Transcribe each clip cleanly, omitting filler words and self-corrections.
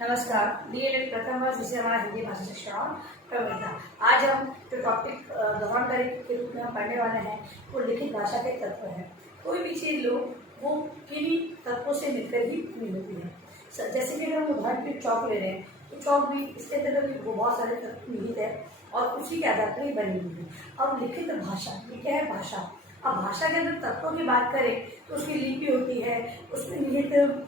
नमस्कार। डीएलएड प्रथम वर्ष विषय हमारा हिंदी भाषा शिक्षा और प्रबंधन। आज हम जो टॉपिक गौरवकारी के रूप में हम पढ़ने वाले हैं वो लिखित भाषा के तत्व हैं। कोई भी चीज़ लो वो किन्हीं तत्वों से मिलकर ही बनी होती है। जैसे कि हम उदाहरण के चौक ले रहे हैं तो चौक भी इसके अंदर भी वो बहुत सारे तत्व निहित है और उसी के आधार पर ही बनी हुई है। अब लिखित भाषा ये क्या है? भाषा। अब भाषा के अंदर तत्वों की बात करें तो उसकी लिपि होती है, उसमें निहित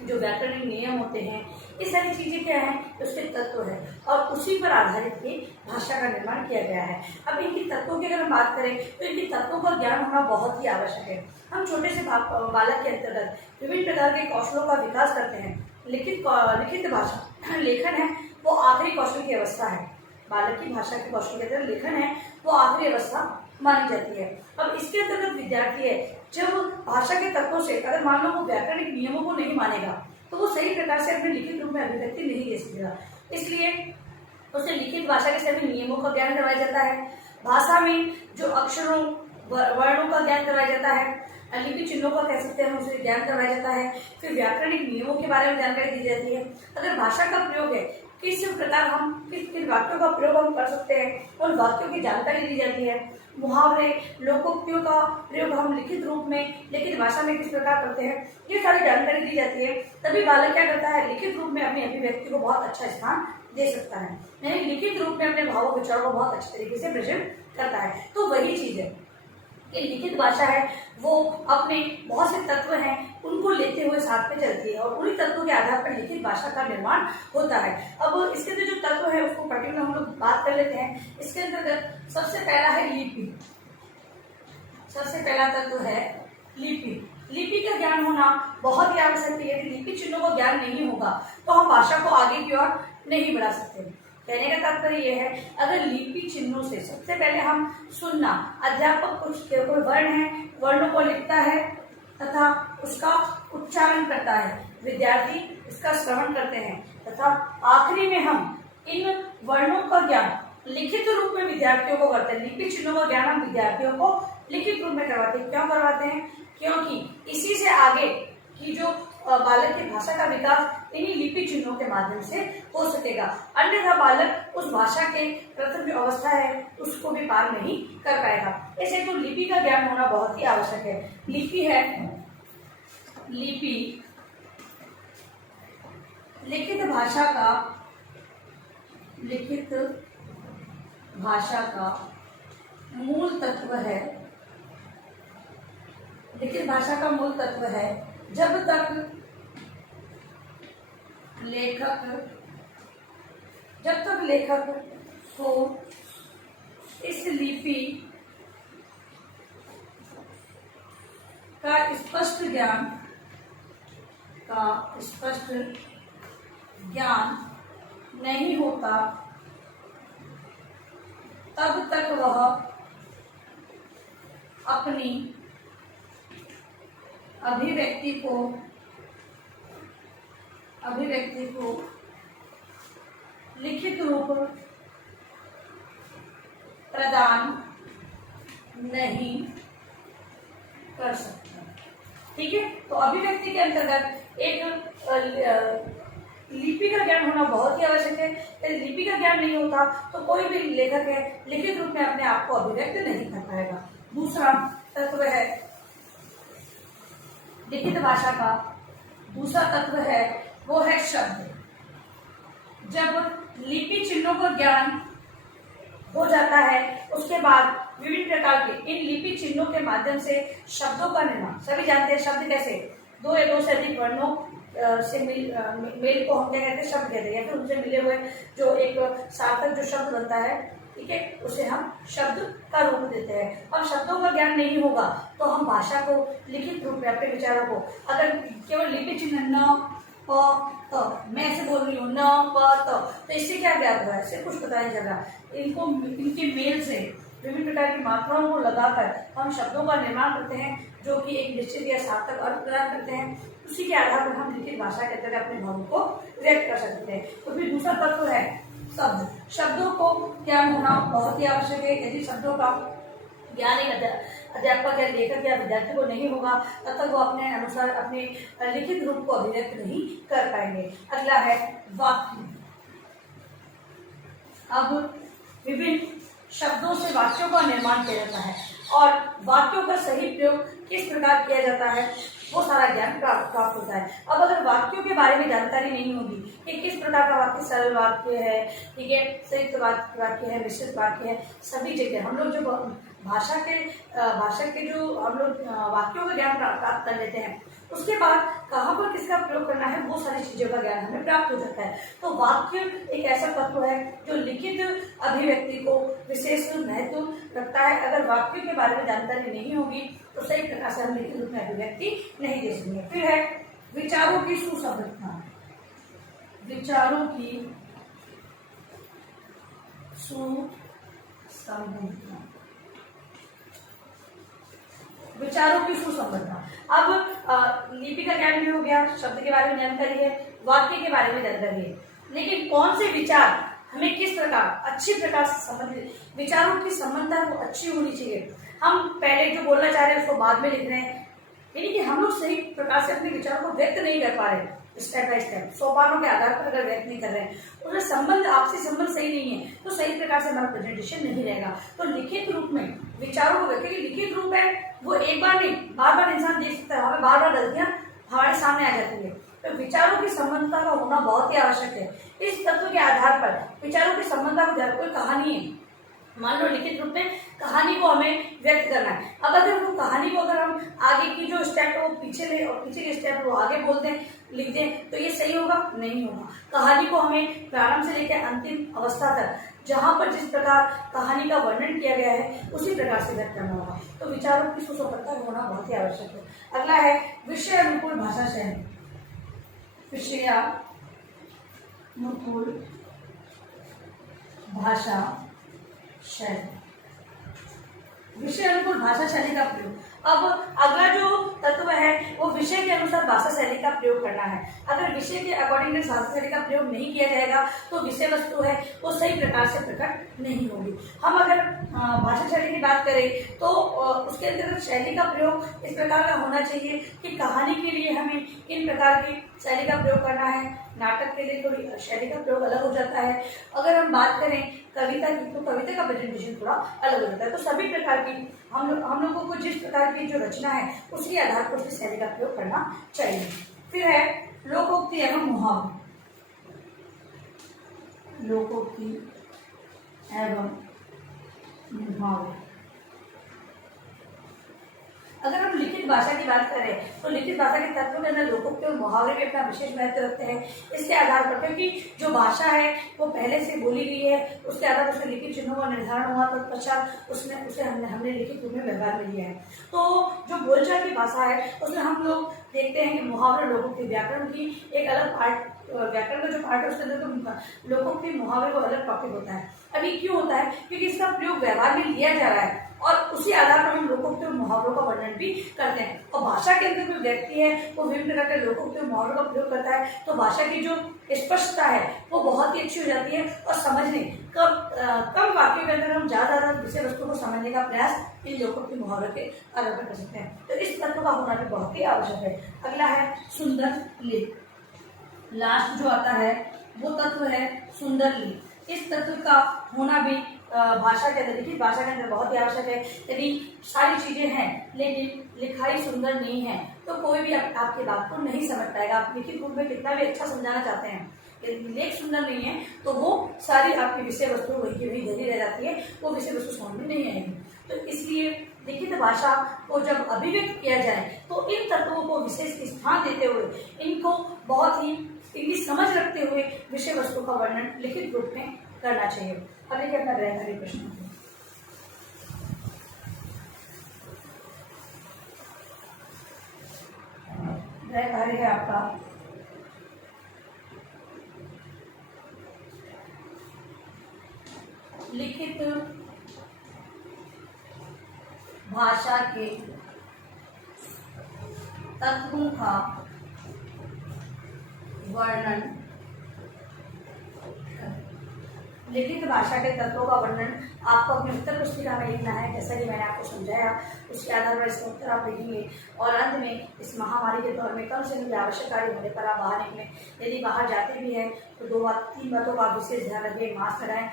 जो व्याकरणिक नियम होते हैं, ये सारी चीजें क्या है? उसके तत्व है और उसी पर आधारित ये भाषा का निर्माण किया गया है। अब इनकी तत्वों की अगर हम बात करें तो इनकी तत्वों का ज्ञान होना बहुत ही आवश्यक है। हम छोटे से बालक के अंतर्गत विभिन्न प्रकार के कौशलों का विकास करते हैं। लिखित भाषा लेखन है वो आखिरी कौशल की अवस्था है। बालक की भाषा के कौशल के अंदर लेखन है वो आखिरी अवस्था मानी जाती है। अब इसके अंतर्गत विद्यार्थी है जब भाषा के तत्वों से अगर मान लो वो व्याकरणिक नियमों को नहीं मानेगा तो वो सही प्रकार से अपने लिखित रूप में अभिव्यक्ति नहीं दे सकेगा। इसलिए उसे लिखित भाषा के सभी नियमों का ज्ञान करवाया जाता है। भाषा में जो अक्षरों वर्णों का ज्ञान करवाया जाता है, लिपि चिन्हों का कह सकते हैं उसे ज्ञान करवाया जाता है। फिर व्याकरणिक नियमों के बारे में जानकारी दी जाती है। अगर भाषा का प्रयोग है किस प्रकार हम किस वाक्यों का प्रयोग हम कर सकते हैं उन वाक्यों की जानकारी दी जाती है। मुहावरे लोकोक्तियों का प्रयोग हम लिखित रूप में लिखित भाषा में किस प्रकार करते हैं ये सारी जानकारी दी जाती है। तभी बालक क्या करता है? लिखित रूप में अपनी अभिव्यक्ति को बहुत अच्छा स्थान दे सकता है, यानी लिखित रूप में अपने भावों विचारों को बहुत अच्छे तरीके से प्रेजेंट करता है। तो वही चीज है कि लिखित भाषा है वो अपने बहुत से तत्व हैं उनको लेते हुए साथ में चलती है और उन्हीं तत्वों के आधार पर लिखित भाषा का निर्माण होता है। अब इसके अंदर जो तत्व है उसको पर्टिकुलर हम लोग बात कर लेते हैं। इसके अंतर्गत सबसे पहला है लिपि। सबसे पहला तत्व है लिपि। लिपि का ज्ञान होना बहुत ही आवश्यक है। यदि लिपि चिन्हों का ज्ञान नहीं होगा तो हम भाषा को आगे की ओर नहीं बढ़ा सकते। कहने का तात्पर्य यह है अगर लिपि चिन्हों से सबसे पहले हम सुनना, अध्यापक कुछ कोई वर्ण है वर्णों को लिखता है तथा उसका उच्चारण करता है, विद्यार्थी इसका श्रवण करते हैं तथा आखिरी में हम इन वर्णों का ज्ञान लिखित रूप में विद्यार्थियों को करते हैं। लिपि चिन्हों का ज्ञान हम विद्यार्थियों को लिखित रूप में करवाते हैं। क्यों करवाते हैं? क्योंकि इसी से आगे की जो बालक की भाषा का विकास इन्हीं लिपि चिन्हों के माध्यम से हो सकेगा। अन्यथा बालक उस भाषा के प्रथम जो अवस्था है उसको भी पार नहीं कर पाएगा। ऐसे तो लिपि का ज्ञान होना बहुत ही आवश्यक है। लिपि है लिपि लिखित भाषा का मूल तत्व है। लिखित भाषा का मूल तत्व है। जब तक लेखक को इस लिपि का स्पष्ट ज्ञान नहीं होता तब तक वह अपनी अभिव्यक्ति को लिखित रूप प्रदान नहीं कर सकता। ठीक है, तो अभिव्यक्ति के अंतर्गत एक लिपि का ज्ञान होना बहुत ही आवश्यक है। यदि लिपि का ज्ञान नहीं होता तो कोई भी लेखक है लिखित रूप में अपने आप को अभिव्यक्त नहीं कर पाएगा। दूसरा तत्व है लिखित भाषा का दूसरा तत्व है वो है शब्द। जब लिपि चिन्हों का ज्ञान हो जाता है उसके बाद विभिन्न प्रकार के इन लिपि चिन्हों के माध्यम से शब्दों का निर्माण। सभी जानते हैं शब्द कैसे? दो या दो से अधिक वर्णों से मेल को हम क्या कहते हैं? शब्द कहते हैं। या फिर उनसे मिले हुए जो एक सार्थक जो शब्द बनता है, ठीक है, उसे हम शब्द का रूप देते हैं। अब शब्दों का ज्ञान नहीं होगा तो हम भाषा को लिखित रूप में अपने विचारों को अगर केवल लिपि चिन्ह न प त, मैं ऐसे बोल रही हूँ न प त, तो इससे क्या ज्ञात हुआ है? इससे कुछ पता नहीं चल रहा। इनको इनके मेल से विभिन्न प्रकार की मात्राओं को लगाकर हम शब्दों का निर्माण करते हैं जो कि एक निश्चित या सार्थक अर्थ प्रदान करते हैं। उसी के आधार पर हम लिखित भाषा के अंतर्गत अपने भावों को व्यक्त कर सकते हैं। तो फिर दूसरा तत्व है शब्द। शब्दों को ज्ञान होना बहुत ही आवश्यक है। यदि शब्दों का ज्ञान एक अध्यापक या लेखक या विद्यार्थी को नहीं होगा, तब तक वो अपने अनुसार अपने लिखित रूप को अभिव्यक्त नहीं कर पाएंगे। अगला है वाक्य। अब विभिन्न शब्दों से वाक्यों का निर्माण किया जाता है और वाक्यों का सही प्रयोग किस प्रकार किया जाता है वो सारा ज्ञान प्राप्त होता है। अब अगर वाक्यों के बारे में जानकारी नहीं होगी कि किस प्रकार का वाक्य सरल वाक्य है, ठीक है, संयुक्त वाक्य है, मिश्रित वाक्य है, सभी जगह हम लोग जो भाषा के जो हम लोग वाक्यों का ज्ञान प्राप्त कर लेते हैं, उसके बाद कहाँ पर किसका प्रयोग करना है वो सारी चीजों का ज्ञान हमें प्राप्त हो जाता है। तो वाक्य एक ऐसा तत्व है जो लिखित अभिव्यक्ति को विशेष महत्व रखता है। अगर वाक्य के बारे में जानकारी नहीं होगी तो सही प्रकार से हम लिखित रूप में अभिव्यक्ति नहीं दे सकेंगे। फिर है विचारों की सुसंगतता। विचारों की सुसंगतता, विचारों की सुसंगतता। अब लिपि का ज्ञान भी हो गया, शब्द के बारे में जानकारी है, वाक्य के बारे में जानकारी है, लेकिन कौन से विचार हमें किस प्रकार अच्छी प्रकार से संबंधित, विचारों की संबंधता वो अच्छी होनी चाहिए। हम पहले जो बोलना चाह रहे हैं उसको बाद में लिख रहे हैं, यानी कि हम लोग सही प्रकार से अपने विचारों को व्यक्त नहीं कर पा रहे, स्टेप बाय स्टेप सोपानों के आधार पर अगर व्यक्त नहीं कर रहे हैं, उसमें संबंध आपसी संबंध सही नहीं है तो सही प्रकार से हमारा प्रेजेंटेशन नहीं रहेगा। तो लिखित रूप में विचारों को व्यक्त, लिखित रूप है वो एक बार नहीं बार बार इंसान देख सकता है, हमें बार बार गलतियां हमारे सामने आ जाती है। तो विचारों की संबंधता का होना बहुत ही आवश्यक है। इस तत्व के आधार पर विचारों की संबंधता को, कोई कहानी है, मान लो लिखित रूप में कहानी को हमें व्यक्त करना है। अब अगर वो कहानी को अगर हम आगे की जो स्टेप है वो पीछे ले और पीछे के स्टेप वो आगे बोल दें, लिख दें, तो ये सही होगा? नहीं होगा। कहानी को हमें प्रारंभ से लेकर अंतिम अवस्था तक जहां पर जिस प्रकार कहानी का वर्णन किया गया है उसी प्रकार से व्यक्त करना होगा। तो विचारों की सुसंगतता होना बहुत ही आवश्यक है। अगला है विषय अनुकूल भाषा शैली। विषय अनुकूल भाषा शैली, विषय अनुकूल भाषा शैली का प्रयोग। अब अगला जो तत्व है वो विषय के अनुसार भाषा शैली का प्रयोग करना है। अगर विषय के अकॉर्डिंग भाषा शैली का प्रयोग नहीं किया जाएगा तो विषय वस्तु है वो सही प्रकार से प्रकट नहीं होगी। हम अगर भाषा शैली की बात करें तो उसके अंतर्गत शैली का प्रयोग इस प्रकार का होना चाहिए कि कहानी के लिए हमें किन प्रकार की शैली का प्रयोग करना है, नाटक के लिए थोड़ी शैली का प्रयोग अलग हो जाता है। अगर हम बात करें कविता की तो कविता का प्रेजेंटेशन थोड़ा अलग हो जाता है। तो सभी प्रकार की हम लोगों को जिस प्रकार की जो रचना है उसके आधार पर उसकी शैली का प्रयोग करना चाहिए। फिर है लोकोक्ति एवं मुहावरे। लोकोक्ति एवं मुहावरे। अगर हम लिखित भाषा की बात करें तो लिखित भाषा के तत्वों के अंदर लोकोक्ति और मुहावरे भी अपना विशेष महत्व रखते हैं। इसके आधार पर, क्योंकि जो भाषा है वो पहले से बोली गई है, उसके आधार पर उसके लिखित चिन्हों का निर्धारण हुआ, तत्पश्चात उसे हमने लिखित रूप में व्यवहार में लिया है। तो जो बोलचाल की भाषा है उसमें हम लोग देखते हैं कि मुहावरे लोकोक्ति व्याकरण की एक अलग पार्ट, व्याकरण का जो पार्ट है उसके अंदर तो लोकोक्ति मुहावरे को अलग टॉपिक होता है। अभी क्यों होता है? क्योंकि इसका प्रयोग व्यवहार में लिया जा रहा है और उसी आधार पर हम लोकोक्ति और मुहावरों का वर्णन भी करते हैं। और भाषा के अंदर जो व्यक्ति है वो विभिन्न प्रकार के लोकोक्ति और मुहावरों का प्रयोग करता है, तो भाषा की जो स्पष्टता है वो बहुत ही अच्छी हो जाती है और समझने कम वाक्यों के अंदर हम ज्यादा विषय वस्तु को समझने का प्रयास इन लोकोक्ति मुहावरों के आधार पर कर सकते हैं। तो इस तत्व का होना भी बहुत ही आवश्यक है। अगला है सुंदर लेख। लास्ट जो आता है वो तत्व है सुंदर लेख। इस तत्व का होना भी भाषा के अंदर, लिखित भाषा के अंदर बहुत ही आवश्यक है। यदि सारी चीजें हैं लेकिन लिखाई सुंदर नहीं है तो कोई भी आपकी बात को नहीं समझ पाएगा। आप लिखित रूप में कितना भी अच्छा समझाना चाहते हैं, यदि लेख सुंदर नहीं है तो वो सारी आपकी विषय वस्तु वही की वही धरी रह जाती है, वो विषय वस्तु समझ में नहीं आएगी। तो इसलिए लिखित भाषा को जब अभिव्यक्त किया जाए तो इन तत्वों को विशेष स्थान देते हुए, इनको बहुत ही इनकी समझ रखते हुए विषय वस्तु का वर्णन लिखित रूप में करना चाहिए। अब देखिए अपना गृहकार्य प्रश्न। गृहकार्य है आपका लिखित भाषा के तत्वों का वर्णन। लिखित भाषा के तत्वों का वर्णन आपको अपनी उत्तर पुस्तिका में लिखना है। जैसा कि मैंने आपको समझाया, उसके आधार पर इसका उत्तर आप लिखेंगे और अंत में इस महामारी के दौर में कम से कम आवश्यक कार्य होने पर आप बाहर निकलें। यदि बाहर जाते भी हैं तो 3 बातों का विशेष ध्यान रखें। मास्क लगाएं,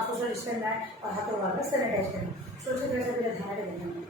सोशल डिस्टेंस बनाएं और हाथों को बार-बार सैनिटाइज करें। सोशल मीडिया से ध्यान रखें।